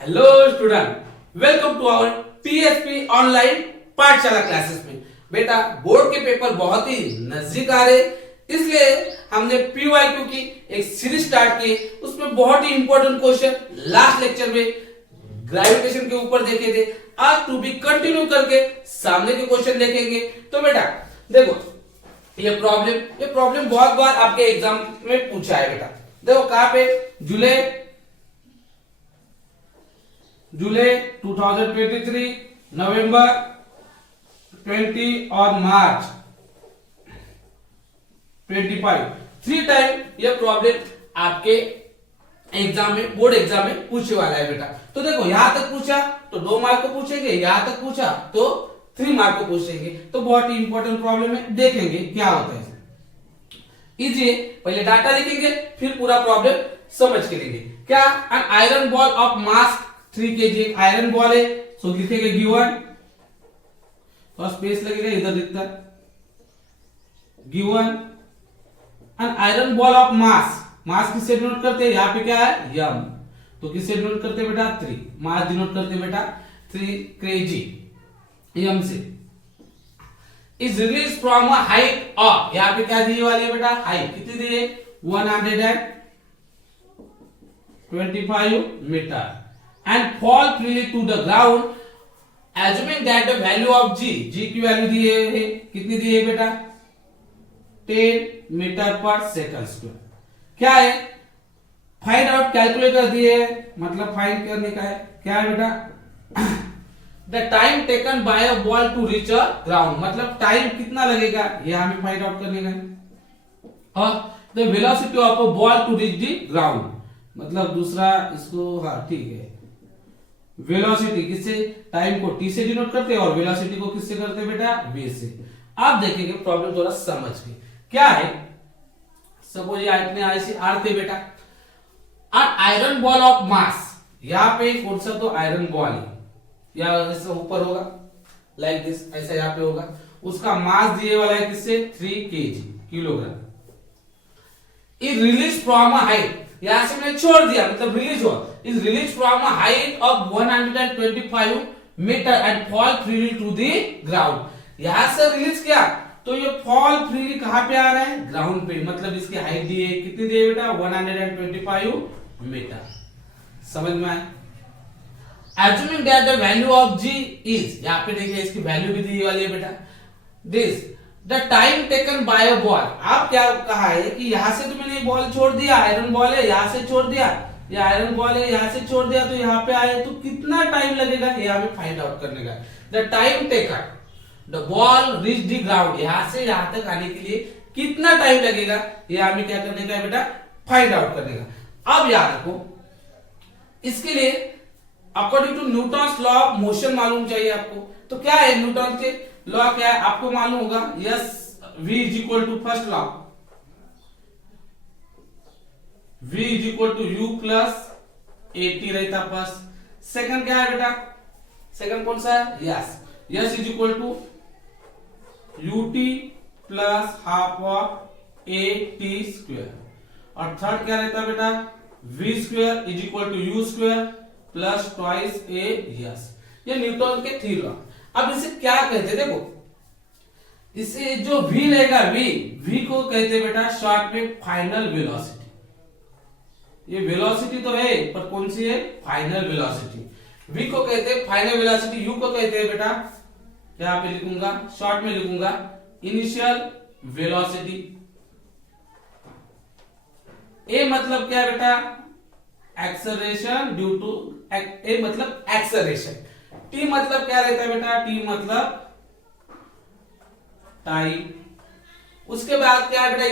Hello student, welcome to our PHP online Pathshala classes में। बेटा, board के पेपर बहुत ही नजदीक आ रहे, इसलिए हमने पीवाईक्यू की एक सीरीज स्टार्ट की। उसमें बहुत ही इंपॉर्टेंट क्वेश्चन लास्ट लेक्चर में ग्रेविटेशन के ऊपर देखे थे। आज टू बी कंटिन्यू करके सामने के क्वेश्चन देखेंगे। तो बेटा देखो, ये प्रॉब्लम बहुत बार आपके एग्जाम में पूछा है। बेटा देखो कहां पे, जुलाई 2023, नवंबर 20 और मार्च 25, 3 टाइम यह प्रॉब्लम आपके एग्जाम में, बोर्ड एग्जाम में पूछने वाला है। बेटा तो देखो, यहां तक पूछा तो 2 मार्क को पूछेंगे, यहां तक पूछा तो 3 मार्क को पूछेंगे। तो बहुत ही इंपॉर्टेंट प्रॉब्लम है, देखेंगे क्या होता है। इजी है, पहले डाटा लिखेंगे फिर पूरा प्रॉब्लम समझ के लेंगे। क्या, an iron ball of mass 3 kg, iron ball है, सो लिखेंगे गिवन, तो स्पेस लगेगा, इधर दिखता given an iron ball of mass किससे डिनोट करते हैं, यहां पे क्या है यम, तो किससे डिनोट करते हैं बेटा 3, मास डिनोट करते हैं बेटा 3 kg यम से, is release from a height of, यहां पे क्या दी वाली है बेटा, हाइट कितनी दी है 125 metre, and fall freely to the ground, assuming that the value of g की वैल्यू दी है, कितनी दी है बेटा 10 मीटर पर सेकंड स्क्वायर। क्या है, फाइंड आउट कैलकुलेटर दिए है, मतलब फाइंड करने का है। क्या है बेटा, the time taken by a ball to reach a ground, मतलब टाइम कितना लगेगा ये हमें फाइंड आउट करने का है। और the velocity of a ball to reach the ground, मतलब दूसरा इसको, हाँ ठीक है, वेलोसिटी किससे, टाइम को t से डिनोट करते हैं और वेलोसिटी को किससे करते हैं बेटा v से। आप देखेंगे प्रॉब्लम थोड़ा समझ के। क्या है, सपोज ये इतने ऐसे आर थे बेटा, आयरन बॉल ऑफ मास, यहां पे कौन सा तो आयरन बॉल है, या ऐसा ऊपर होगा लाइक दिस, ऐसा यहां पे होगा, उसका मास दिए वाला है किससे 3 kg kilogram, is release from a height, यहां से मैंने छोड़ दिया मतलब रिलीज हुआ, is release from a height of 125 metre and fall freely to the ground. यहां से रिलीज किया तो ये फॉल फ्रीली कहां पे आ रहा है, ग्राउंड पे, मतलब इसकी हाइट दी है, कितनी दी है बेटा 125 मीटर। समझ में आया। Assuming that the value of g is, यहां पे देखिए इसकी वैल्यू भी दी वाली है बेटा, this the time taken by a ball. आप क्या कहा है कि यहां से तो मैंने बॉल छोड़ दिया, आयरन बॉल है, यहां से छोड़ दिया, ये आयरन बॉल है, यहां से छोड़ दिया तो यहां पे आए तो कितना टाइम लगेगा ये हमें फाइंड आउट करने का। The time taken the ball reach the ground, यहां से यहां तक आने के लिए कितना टाइम लगेगा ये हमें क्या करने का है बेटा, फाइंड आउट करने का। अब याद रखो, इसके लिए according to Newton's law of motion मालूम चाहिए आपको। तो क्या है न्यूटन के लॉ, क्या है आपको मालूम होगा, S v is equal to first law, v is equal to u plus at रहता फर्स्ट। सेकंड क्या है बेटा, सेकंड कौन सा है, S is equal to ut plus half of at square. और थर्ड क्या रहता बेटा, v square is equal to u square plus twice a S. ये न्यूटन के थ्री लॉ। अब इसे क्या कहते, देखो इसे जो v लेगा, v को कहते बेटा शॉर्ट में फाइनल वेलोसिटी। ये वेलोसिटी तो है पर कौन सी है, फाइनल वेलोसिटी। v को कहते हैं फाइनल वेलोसिटी, u को कहते हैं बेटा, यहां पे लिखूंगा शॉर्ट में लिखूंगा इनिशियल वेलोसिटी। a मतलब क्या है बेटा, एक्सेलरेशन ड्यू टू, ए मतलब एक्सेलरेशन, टी मतलब क्या रहता है बेटा, टी मतलब टाइम। उसके बाद क्या है बेटा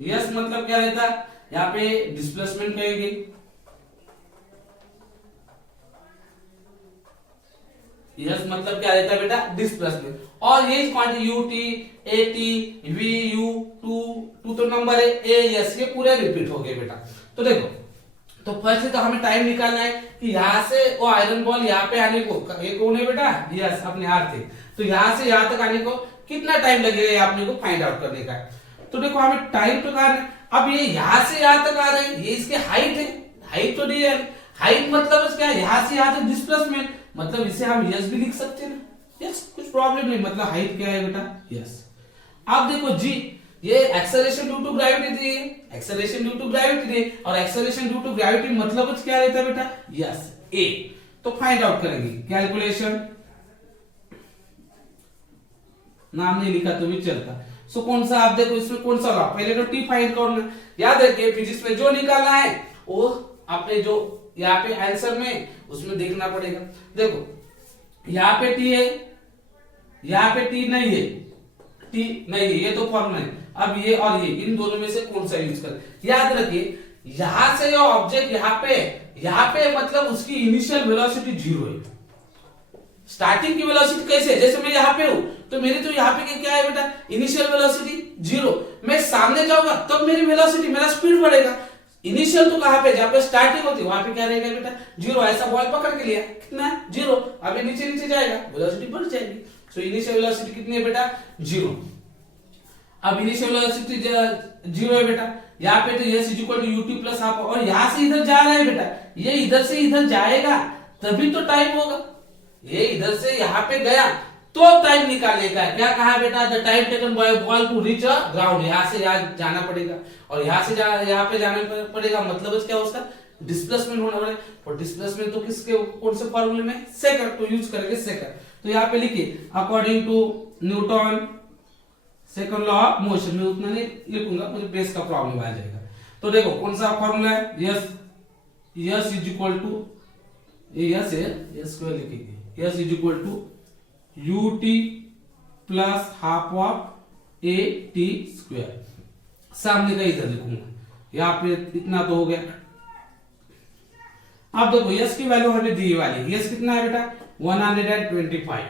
यस मतलब क्या रहता है, यहां पे डिस्प्लेसमेंट कहेंगे, यस मतलब क्या रहता है बेटा डिस्प्लेसमेंट। और ये quantity U T A T V U two तो नंबर है, ए यस ये पूरे रिपीट हो गए बेटा। तो देखो, तो फर्स्ट तो हमें टाइम निकालना है कि यहां से वो आयरन बॉल यहाँ पे आने को, ये कौन है बेटा, यस अपने हाथ थे, तो यहां से यहां तक आने को कितना टाइम लगेगा ये आपने को फाइंड आउट करने का है। तो देखो हमें टाइम तो करना है। अब ये यहां से यहां तक आ रहे हैं, ये इसके हाइट है, हाइट तो दी है, हाइट मतलब क्या है, यहाँ से यहाँ तक डिस्प्लेसमेंट, मतलब इसे हम यस भी लिख सकते हैं ना, यस कुछ प्रॉब्लम नहीं, मतलब हाइट क्या है बेटा यस। अब देखो जी, ये एक्सेलरेशन ड्यू टू ग्रेविटी दी है, एक्सेलरेशन ड्यू टू ग्रेविटी दी, और एक्सेलरेशन ड्यू टू ग्रेविटी मतलब क्या रहता है बेटा यस ए। तो फाइंड आउट करेंगे, कैलकुलेशन, नाम नहीं लिखा तो भी चलता। सो कौन सा, आप देखो इसमें कौन सा लॉ, पहले तो टी फाइंड करना, याद रखिए फिजिक्स में जो निकालना है वो आपने जो यहाँ पे आंसर में उसमें देखना पड़ेगा। देखो यहाँ पे टी है, यहाँ पे टी नहीं है, टी नहीं है, ये तो फॉर्मूला है। अब ये और ये, इन दोनों में से कौन सा यूज करें, याद रखिए यहां से जो ऑब्जेक्ट यहाँ पे मतलब उसकी इनिशियल वेलोसिटी 0 है। स्टार्टिंग की वेलोसिटी कैसे है, जैसे मैं यहाँ पे हूं तो मेरी तो यहाँ पे क्या है बेटा इनिशियल वेलोसिटी 0, मैं सामने जाऊंगा तब मेरी वेलोसिटी, मेरा स्पीड बढ़ेगा। इनिशियल तो कहां पे, जहां पे स्टार्टिंग होती है वहां पे क्या रहेगा बेटा 0, ऐसा बॉल पकड़ के लिया कितना 0, अभी नीचे नीचे जाएगा वेलोसिटी बढ़ जाएगी। सो इनिशियल वेलोसिटी कितनी है बेटा 0। अब इनिशियल वेलोसिटी 0 है बेटा, यहाँ पे तो S is equal to UT plus half, और यहां से इधर जा रहा है बेटा, ये इधर से इधर जाएगा तभी तो टाइम होगा, ये इधर से यहाँ पे गया तो टाइम निकालने का है। क्या कहा बेटा, the time taken by ball to reach a ground, यहाँ से यहाँ जाना पड़ेगा और यहाँ से यहाँ पे जाना पड़ेगा, मतलब क्या उसका डिस्प्लेसमेंट होना पड़ेगा, और डिस्प्लेसमेंट तो किसके कौन से फॉर्मूले में, सेकंड, तो यूज करेंगे सेकंड। तो यहाँ पे लिखिए according to Newton second law of motion, में उतना नहीं लिखूंगा, मुझे बेस का प्रॉब्लम आ जाएगा। तो देखो कौन सा फॉर्मूला है, S S is equal to, S है, यस स्क्वायर लिखेंगे, S is equal to UT plus half of A T square, सामने का इधर लिखूंगा, यहाँ पे इतना तो हो गया। अब देखो यस की वैल्यू हमें दी वाली, यस कितना है बेटा 125,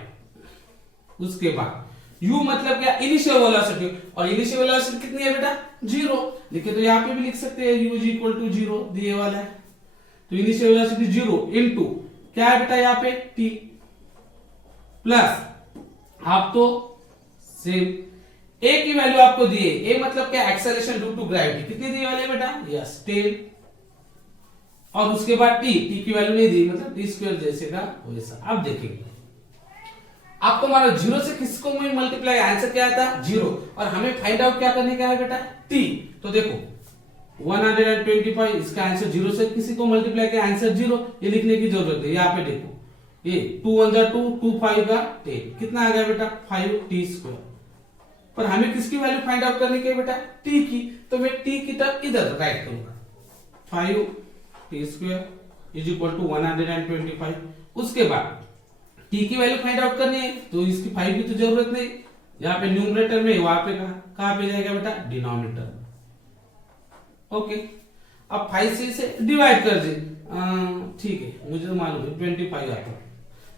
उसके बाद u मतलब क्या इनिशियल वेलोसिटी, और इनिशियल वेलोसिटी कितनी है बेटा 0, लिखे तो यहाँ पे भी लिख सकते हैं u इज इक्वल टू 0 दिए वाला है, तो इनिशियल वेलोसिटी 0 इनटू क्या है बेटा यहाँ पे t प्लस आप तो सेम a की वैल्यू आपको दिए, a मतलब क्या एक्सेलरेशन ड्यू टू ग्रेविटी, कितनी दी वाली है बेटा यस 10, और उसके बाद t की वैल्यू नहीं दी, मतलब t स्क्वायर जैसे का वैसा। अब देखेंगे आपको मानो 0 से किसको में मल्टीप्लाई, आंसर क्या आता 0, और हमें फाइंड आउट क्या करने का है बेटा t, तो देखो 125, इसका आंसर 0 से किसी को मल्टीप्लाई किया आंसर 0, ये लिखने की जरूरत है, यहाँ पे देखो ये 2 1 जा 2 2 5 का 10, कितना आ गया बेटा 5 t स्क्वायर, पर हमें किसकी वैल्यू फाइंड आउट करने की है बेटा t की, तो मैं t की टर्म इधर राइट करूंगा, 5 t square is equal to 125। उसके बाद t की वैल्यू फाइंड आउट करनी है तो इसकी 5 की तो जरूरत नहीं, यहाँ पे न्यूमरेटर में, वहां पे कहां पे जाएगा बेटा डिनोमिनेटर, ओके। अब 5 से इसे डिवाइड कर दे, ठीक है मुझे तो मालूम है 25 आता है,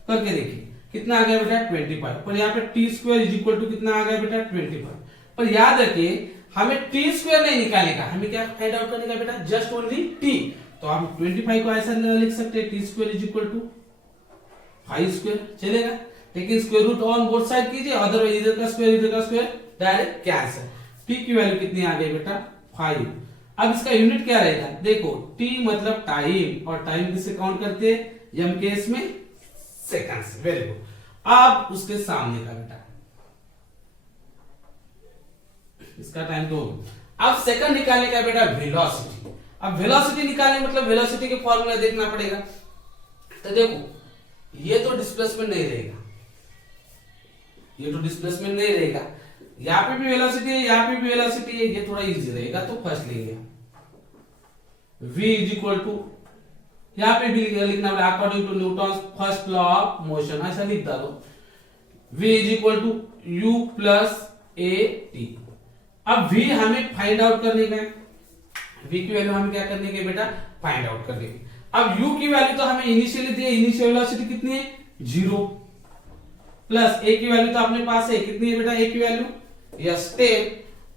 करके देखिए कितना आ गया बेटा 25, पर यहाँ पे T square is equal to कितना आ गया बेटा 25, पर याद रखिए हमें टी स्क्वायर नहीं निकालने का, हमें क्या फाइंड आउट करने का बेटा जस्ट ओनली टी, तो हम 25 को ऐसा लिख सकते हैं T square is equal to 5 square, चलेगा, लेकिन square root on both side कीजिए, अदरवाइज इधर का स्क्वायर डायरेक्ट कैंसिल। टी की वैल्यू कितनी आ गई बेटा 5। अब इसका यूनिट क्या रहेगा, देखो t मतलब टाइम, और टाइम किसे काउंट करते हैं m केस में सेकंड्स, वेरी गुड। अब उसके सामने का बेटा इसका टाइम तो, अब सेकंड निकालने का बेटा वेलोसिटी, अब वेलोसिटी निकालने मतलब वेलोसिटी के फॉर्मूला देखना पड़ेगा, तो देखो ये तो डिस्प्लेसमेंट नहीं रहेगा, ये तो डिस्प्लेसमेंट नहीं रहेगा, यहाँ पे भी वेलोसिटी है, यहाँ पे भी वेलोसिटी है, ये थोड़ा इजी रहेगा तो फर्स्ट लेंगे v इज इक्वल टू, यहाँ पे भी लिखना पड़ेगा according to Newton first law of motion, ऐसा लिख दो v is equal to u plus a t. अब v हमें फाइंड आउट करने का है, v की वैल्यू हमें क्या करने की बेटा फाइंड आउट करने की। अब u की वैल्यू तो हमें इनिशियली दी है, इनिशियल वेलोसिटी कितनी है 0, प्लस a की वैल्यू तो अपने पास है, कितनी है बेटा a की वैल्यू यस 10,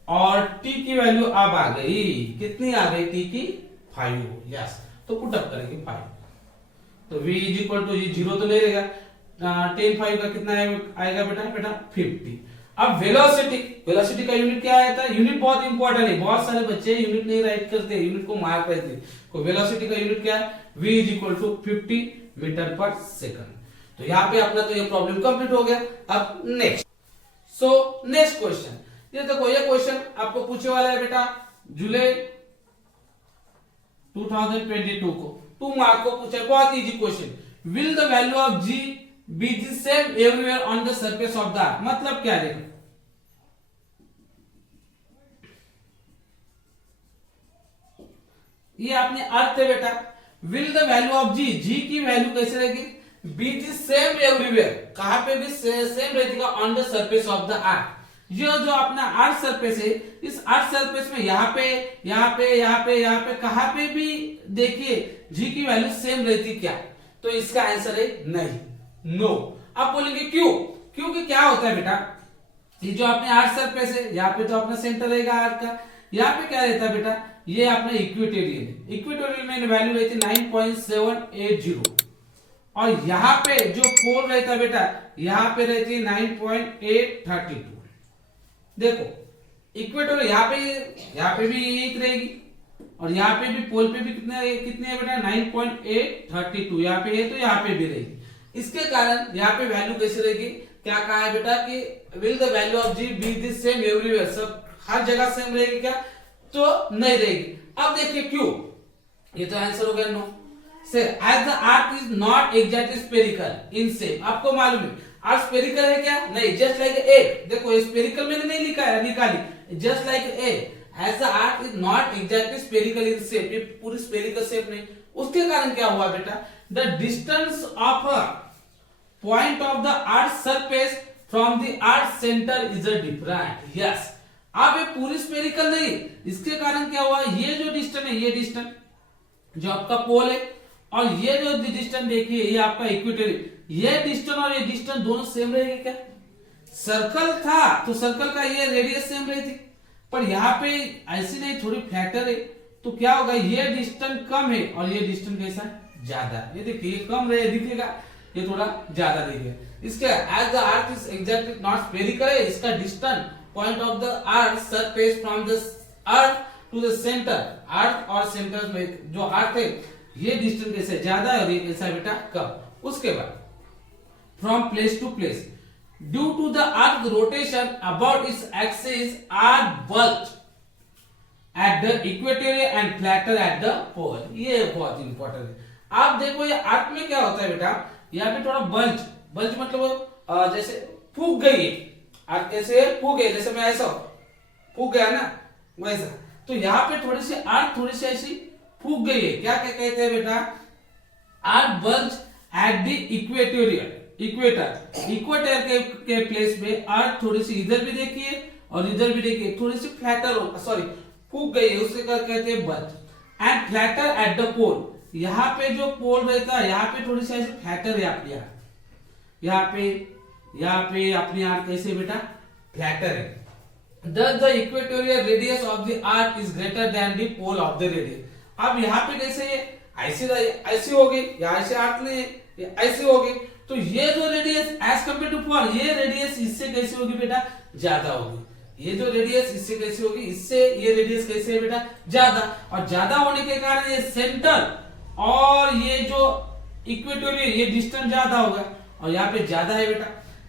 और t की वैल्यू अब आ गई, कितनी आ गई t की 5, यस, तो पुट अप करेंगे 5, तो v इज इक्वल टू 0 तो नहीं रहेगा, 10 5 का कितना आएगा बेटा 50। अब वेलोसिटी, वेलोसिटी का यूनिट क्या आता है? यूनिट बहुत इंपॉर्टेंट है, बहुत सारे बच्चे यूनिट नहीं राइट करते, यूनिट को मार्क करते हैं। तो वेलोसिटी का यूनिट क्या है? v is equal to 50 metre per second. तो यहाँ पे अपना तो ये प्रॉब्लम कंप्लीट हो गया। अब नेक्स्ट, सो नेक्स्ट क्वेश्चन, ये देखो ये क्वेश्चन आपको पूछने वाला है बेटा जुलाई 2022 को 2 मार्क को पूछा है, बहुत easy question. Will the value of g be the same everywhere on the surface of the earth, मतलब क्या? देखो ये आपने अर्थ है बेटा, विल द वैल्यू ऑफ जी, जी की वैल्यू कैसे रहेगी? बी द सेम एवरीवेयर, कहां पे भी सेम रहेगी on the surface of the अर्थ। ये जो अपना अर्थ सरफेस है, इस अर्थ सरफेस में यहाँ पे यहाँ पे यहाँ पे यहाँ पे कहां पे भी देखिए जी की वैल्यू सेम रहती क्या? तो इसका आंसर है नहीं, नो। अब बोलेंगे क्यों? क्योंकि क्या होता है बेटा, ये जो अपने अर्थ सरफेस है, यहाँ पे तो अपना सेंटर रहेगा अर्थ का, यहाँ पे क्या रहता है बेटा, ये अपना इक्वेटोरियल है, इक्वेटोरियल में वैल्यू रहती है 9.780, और यहाँ पे जो पोल रहता है बेटा, यहाँ पे रहती है 9.832। देखो इक्वेटोरियल यहाँ पे भी एक रहेगी, और यहाँ पे भी पोल पे भी कितने है बेटा? 9.832 यहाँ पे है, तो यहाँ पे भी रहेगी। इसके कारण यहाँ पे वैल्यू कैसे रहेगी? क्या कहा है बेटा कि will the value of G be the same everywhere, सब हर जगह सेम रहेगी क्या? तो नहीं रहेगी। अब देखिए क्यों, ये तो आंसर हो गया no. Say as the earth is not exactly spherical in shape, आपको मालूम है अर्थ स्फेरिकल है क्या? नहीं, जस्ट लाइक एग। देखो स्फेरिकल मैंने नहीं लिखा है, निकाली, just like egg as the earth is not exactly spherical in shape, ये पूरी स्फेरिकल शेप नहीं। उसके कारण क्या हुआ बेटा? The distance of a point of the earth surface from the earth centre is a different. Yes, अब ये पूरी स्फेरिकल नहीं, इसके कारण क्या हुआ? ये जो डिस्टेंस है, ये डिस्टेंस जो आपका पोल है, और ये जो डिस्टेंस देखिए ये आपका इक्वेटोरियल, ये डिस्टेंस और ये डिस्टेंस दोनों सेम रहेगी क्या? सर्कल था तो सर्कल का ये रेडियस सेम रही थी, पर यहाँ पे ऐसी नहीं, थोड़ी फ्लैटर है, तो क्या होगा? ये डिस्टेंस कम है और ये डिस्टेंस कैसा? ज्यादा। ये देखिए ये कम रहे दिखेगा, ये थोड़ा ज्यादा दिखेगा। इसके as the earth is exactly not spherical है, इसका distance point of the earth surface from the earth to the centre, earth और सेंटर में जो अर्थ है ये डिस्टेंस कैसे? ज्यादा है और ये कैसा बेटा? कम। उसके बाद from place to place due to the earth rotation about its axis are bulge at the equatorial and flatter at the pole. ये बहुत इंपॉर्टेंट है। आप देखो ये अर्थ में क्या होता है बेटा, यहाँ पे थोड़ा बल्ज, बल्ज मतलब जैसे फूक गई है, अर्थ कैसे फूक गई, जैसे मैं ऐसा फूक गया ना वैसा, तो यहाँ पे थोड़ी सी अर्थ थोड़ी सी ऐसी फूक गई है। क्या क्या कहते हैं बेटा? Earth bulge at the equatorial, equator, equator के प्लेस में अर्थ थोड़ी सी इधर भी देखिए और इधर भी देखिए, थोड़ी सी फ्लैटर हो, सॉरी फूक गई है, उसे क्या कहते हैं? Bulge. And flatter at the pole, यहाँ पे जो पोल रहता है यहाँ पे थोड़ी सी ऐसी फ्लैटर है आपकी अर्थ, यहाँ पे अपनी अर्थ कैसे बेटा? फ्लैटर है। Thus the equatorial radius of the earth is greater than the pole of the radius। अब यहाँ पे कैसे ये ऐसी होगी, यहाँ से अर्थ नहीं है, ये ऐसी होगी, तो ये जो रेडियस एज कम्पेयर टू पोल, ये रेडियस इससे कैसे होगी बेटा? ज्यादा होगी। ये जो रेडियस इससे कैसे होगी? इससे ये रेडियस कैसे है बेटा? ज्यादा। और ज्यादा होने के कारण ये सेंटर और ये जो इक्वेटोरियल ये डिस्टेंस ज्यादा होगा, और यहाँ पे ज्यादा है बेटा।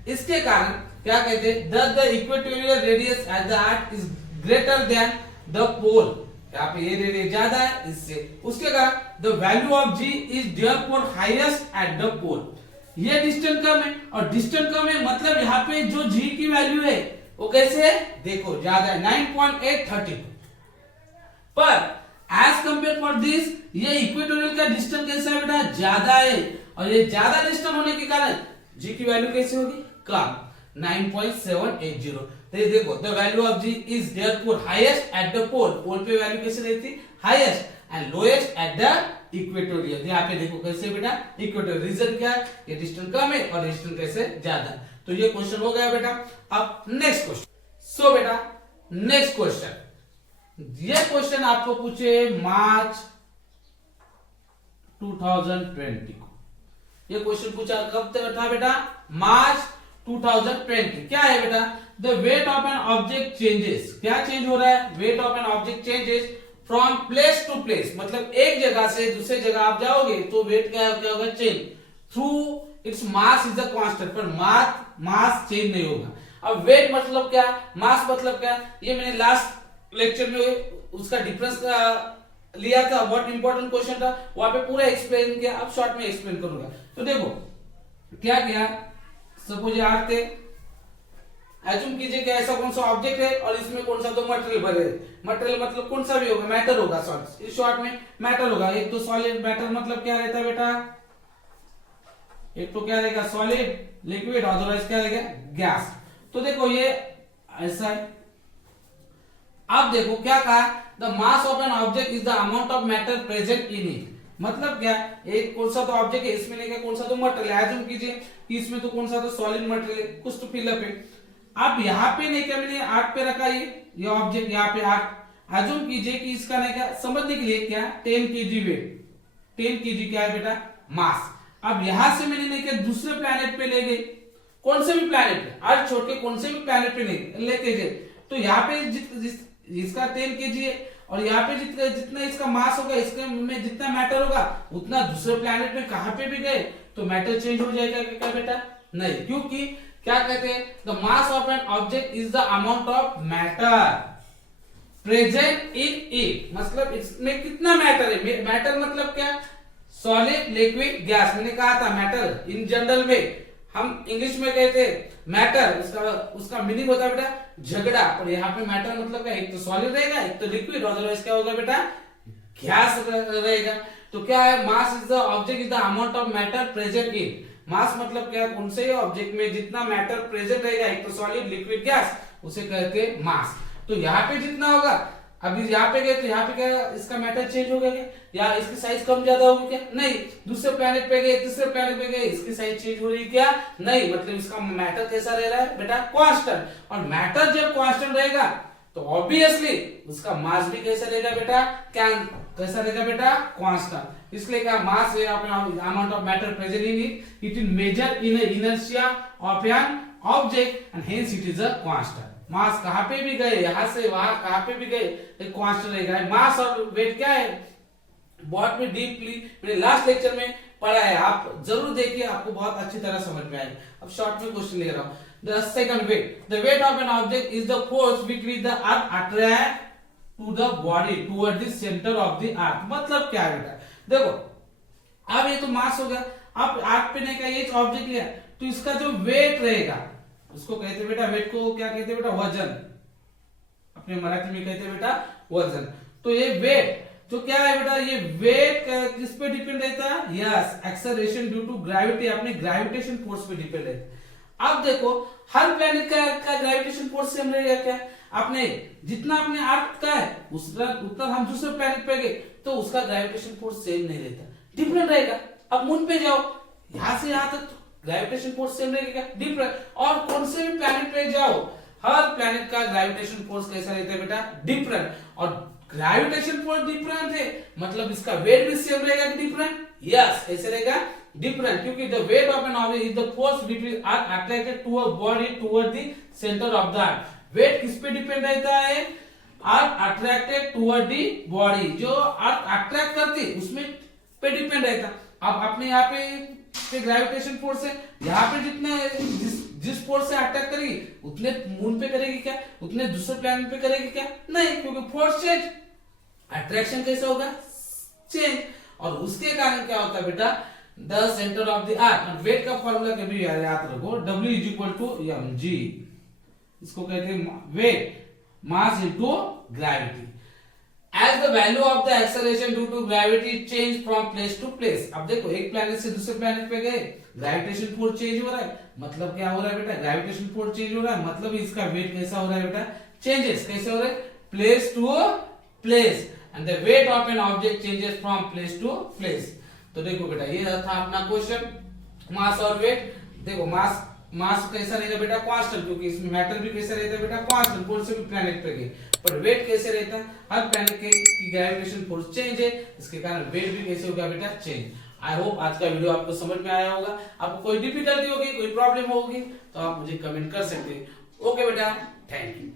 इसके कारण क्या कहते हैं? Thus the equatorial radius at the earth is greater than the pole। यहाँ पे ये रेडियस ज्यादा है इससे, उसके कारण the value of g is therefore highest at the pole। ये डिस्टेंस कम है, और डिस्टेंस कम है मतलब यहाँ पे जो g की वैल्यू है वो कैसे है? देखो ज्यादा है 9.832, पर एज कंपेयर फॉर दिस ये इक्वेटोरियल का डिस्टेंस कैसा है बेटा? ज्यादा है, और ये ज्यादा डिस्टेंस होने के कारण g की वैल्यू कैसे होगी? कम, 9.780। तो ये देखो the value of g is therefore highest at the pole, pole पे वैल्यू कैसे रहती? Highest, and lowest at the equatorial. यहाँ पे देखो कैसे बेटा? इक्वेटोरियल। रीजन क्या है? ये डिस्टेंस कम है और डिस्टेंस कैसे? ज्यादा। तो ये क्वेश्चन हो गया बेटा। अब नेक्स्ट क्वेश्चन। सो बेटा नेक्स्ट क्वेश्चन, ये क्वेश्चन आपको पूछे मार्च 2020 को। ये क्वेश्चन पूछा कब तक था बेटा? मार्च 2020 क्या है बेटा, the weight of an object changes, क्या चेंज हो रहा है, weight of an object changes from place to place, मतलब एक जगह से दूसरे जगह आप जाओगे तो वेट क्या होगा, change through its mass is the constant, पर मास चेंज नहीं होगा। अब वेट मतलब क्या, मास मतलब क्या, ये मैंने लास्ट लेक्चर में उसका डिफरेंस लिया था, बहुत इंपॉर्टेंट क्वेश्चन था, वहां पे पूरा एक्सप्लेन किया, अब शॉर्ट में एक्सप्लेन करूंगा। तो देखो क्या किया, सपोज आर थे, एज्यूम कीजिए कि ऐसा कौन सा ऑब्जेक्ट है और इसमें कौन सा तो मटेरियल भरे, मटेरियल मतलब कौन सा भी होगा, मैटर होगा, सॉरी इस शॉर्ट में मैटर होगा। एक तो सॉलिड, मैटर मतलब क्या रहता है बेटा, एक तो क्या रहेगा सॉलिड, लिक्विड, अदरवाइज क्या रहेगा गैस। तो देखो ये ऐसा है। अब देखो क्या कहा, the mass of an object is the amount of matter present in it, मतलब क्या, एक कौन सा तो ऑब्जेक्ट है, इसमें नहीं क्या कौन सा तो मटेरियल है, एज्यूम कीजिए कि इसमें तो कौन सा तो सॉलिड मटेरियल है, कुछ तो फिलअप है। अब यहाँ पे नहीं क्या मैंने आर्ट पे रखा, ये ऑब्जेक्ट यहाँ पे आर्ट, एज्यूम कीजिए कि इसका नहीं क्या समझने के लिए क्या 10 केजी वेट, 10 केजी क्या है बेटा मास। अब यहां से मैंने नहीं क्या दूसरे प्लैनेट पे ले गए, कौन से भी प्लैनेट पे, अर्थ छोड़ के कौन से भी प्लैनेट पे नहीं लेके गए, तो यहाँ पे इसका 10 केजी है और यहाँ पे जितना इसका मास होगा, इसके में जितना मैटर होगा उतना दूसरे प्लैनेट में कहां पे भी गए तो मैटर चेंज हो जाएगा क्या बेटा, नहीं, क्योंकि क्या कहते हैं, the mass of an object is the amount of matter present in it, मतलब इसमें कितना मैटर है, मैटर मतलब क्या, सॉलिड, लिक्विड, गैस। मैंने कहा था मैटर इन जनरल में हम इंग्लिश में कहते हैं मैटर, उसका मीनिंग होता है बेटा झगड़ा, पर यहाँ पे मैटर मतलब क्या, एक तो सॉलिड रहेगा, एक तो लिक्विड, अदरवाइज क्या होगा बेटा गैस रहेगा। तो क्या है, mass is the object is the amount of matter present in, mass मतलब क्या, कौन से ऑब्जेक्ट में जितना मैटर प्रेजेंट रहेगा, एक तो सॉलिड, लिक्विड, गैस, उसे कहते हैं मास। तो यहाँ पे जितना होगा, अभी यहाँ पे गए तो यहाँ पे क्या इसका मैटर चेंज हो गया क्या, या इसकी साइज कम ज्यादा होगी क्या, नहीं, दूसरे प्लैनेट पे गए, तीसरे प्लैनेट पे गए, इसकी साइज चेंज हो रही है क्या, नहीं, मतलब इसका मैटर कैसा रह रहा है बेटा कांस्टेंट, और मैटर जब कांस्टेंट रहेगा तो ऑब्वियसली उसका मास भी कैसा रहेगा बेटा, कैसा रहेगा बेटा कांस्टेंट। इसलिए क्या मास है amount of matter present in it, it is measure in inertia of an object and hence it is a constant. Mass कहां पे भी गए, यहां से वहां कहां पे भी गए एक कांस्टेंट रहेगा। मास और वेट क्या है, बहुत में डीपली मैंने लास्ट लेक्चर में पढ़ा है, आप जरूर देखिए, आपको बहुत अच्छी तरह समझ में आएगा। अब शॉर्ट में क्वेश्चन ले रहा हूं, the second weight, the weight of an object is the force which the earth attract to the body toward the centre of the earth, मतलब क्या है बेटा, देखो अब ये तो मास हो गया, अब अर्थ पे नहीं का ये ऑब्जेक्ट लिया तो इसका जो वेट रहेगा उसको कहते हैं बेटा, वेट को क्या कहते हैं बेटा वजन, अपने मराठी में कहते हैं बेटा वजन। तो ये वेट जो क्या है बेटा, ये वेट किस पे डिपेंड रहता है, yes acceleration due to gravity, अपने ग्रेविटेशन फोर्स पे डिपेंड रहता है। अब देखो हर प्लैनेट का ग्रेविटेशन फोर्स सेम रहेगा क्या, आपने जितना अपने अर्थ का है उतना हम दूसरे प्लैनेट पे गए तो उसका ग्रेविटेशन फोर्स सेम नहीं रहता, डिफरेंट रहेगा। अब मून पे जाओ, यहां से यहां तक ग्रेविटेशन फोर्स सेम रहेगा, डिफरेंट, और कौन से भी प्लैनेट पे जाओ हर प्लैनेट का ग्रेविटेशन फोर्स कैसा रहता है बेटा, डिफरेंट, और ग्रेविटेशन फोर्स डिफरेंट है मतलब इसका वेट भी सेम रहेगा डिफरेंट, यस कैसे रहेगा डिफरेंट, क्योंकि the weight of an object is the force between earth attracted to a body toward the centre of the earth. Weight किस पे डिपेंड रहता है, earth attracted toward the body, जो earth attract करती उसमें पे डिपेंड रहता। अब अपने यहाँ पे ग्रेविटेशन फोर्स है, यहाँ पे जितना जिस फोर्स से अटैक करेगी उतने मून पे करेगी क्या, उतने दूसरे प्लैनेट पे करेगी क्या, नहीं, क्योंकि फोर्स चेंज, अट्रैक्शन कैसा होगा चेंज, और उसके कारण क्या होता है बेटा the centre of the earth. Weight का फॉर्मूला कभी याद रखो, W is equal to mg, इसको कहते हैं weight mass into gravity. As the value of the acceleration due to gravity change from place to place, अब देखो एक प्लैनेट से दूसरे प्लैनेट पे गए, ग्रेविटेशन फोर्स चेंज हो रहा है, मतलब क्या हो रहा है बेटा, ग्रेविटेशन फोर्स चेंज हो रहा है, मतलब इसका वेट कैसा हो रहा है बेटा, चेंजेस कैसे हो रहा है, place to place, and the weight of an object changes from place to place. तो देखो बेटा ये था अपना क्वेश्चन, मास और वेट। देखो मास कैसा रहेगा बेटा कांस्टेंट, क्योंकि इसमें मैटर भी कैसा रहता है बेटा कांस्टेंट, कौन से भी प्लैनेट पे गए, पर वेट कैसे रहता है, हर प्लैनेट की ग्रेविटेशन फोर्स चेंज है, इसके कारण वेट भी कैसे होगा बेटा चेंज। आई होप आज का वीडियो आपको समझ में आया होगा। आपको कोई डिफिकल्टी होगी, कोई प्रॉब्लम होगी तो आप मुझे कमेंट कर सकते हैं। ओके बेटा, थैंक यू।